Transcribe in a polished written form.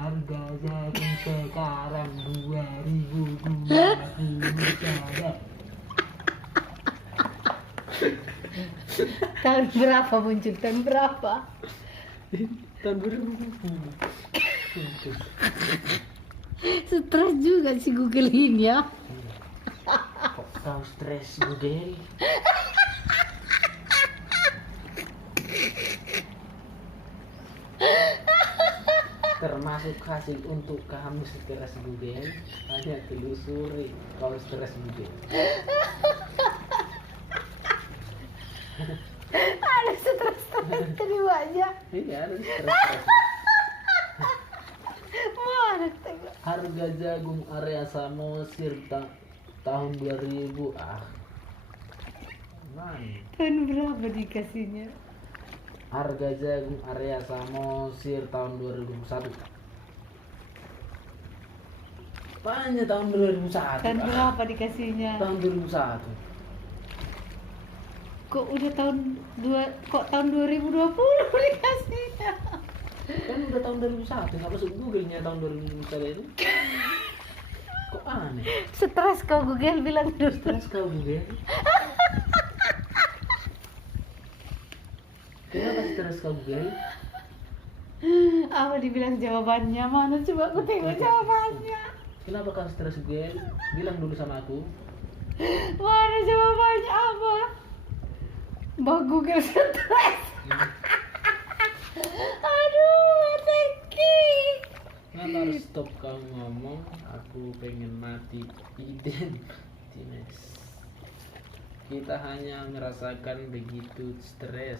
Harga jagung sekarang 2020 saja. Tahun berapa muncul? Tahun berapa? Tahun 2020. Stres juga si Google ini ya. Kok kau stres Google? Termasuk hasil untuk kamu stres Google, hanya telusuri kalau stres Google. Ada stres terima aja. Iya, ada stres. Mana tengok. Harga jagung area Samosir tahun 2000. Man. Tahun berapa dikasihnya? Harga jagung area Samosir tahun 2001. Apanya tahun 2001? Tahun berapa dikasihnya? Tahun 2001. Kok udah kok tahun 2020 dikasihnya? Kan udah tahun 2001, nggak masuk Google-nya tahun 2001 itu. Kok aneh? Stres kau Google bilang dulu. Stres kau Google. Kenapa stres kau Google? Apa dibilang jawabannya? Mana coba aku tengok jawabannya. Kenapa kau stres Google? Bilang dulu sama aku. Mana jawabannya apa? Bah Google stres. Aduh, Teki. Kenapa harus stop kau ngomong? Aku pengen mati. Identitas. Kita hanya merasakan begitu stres.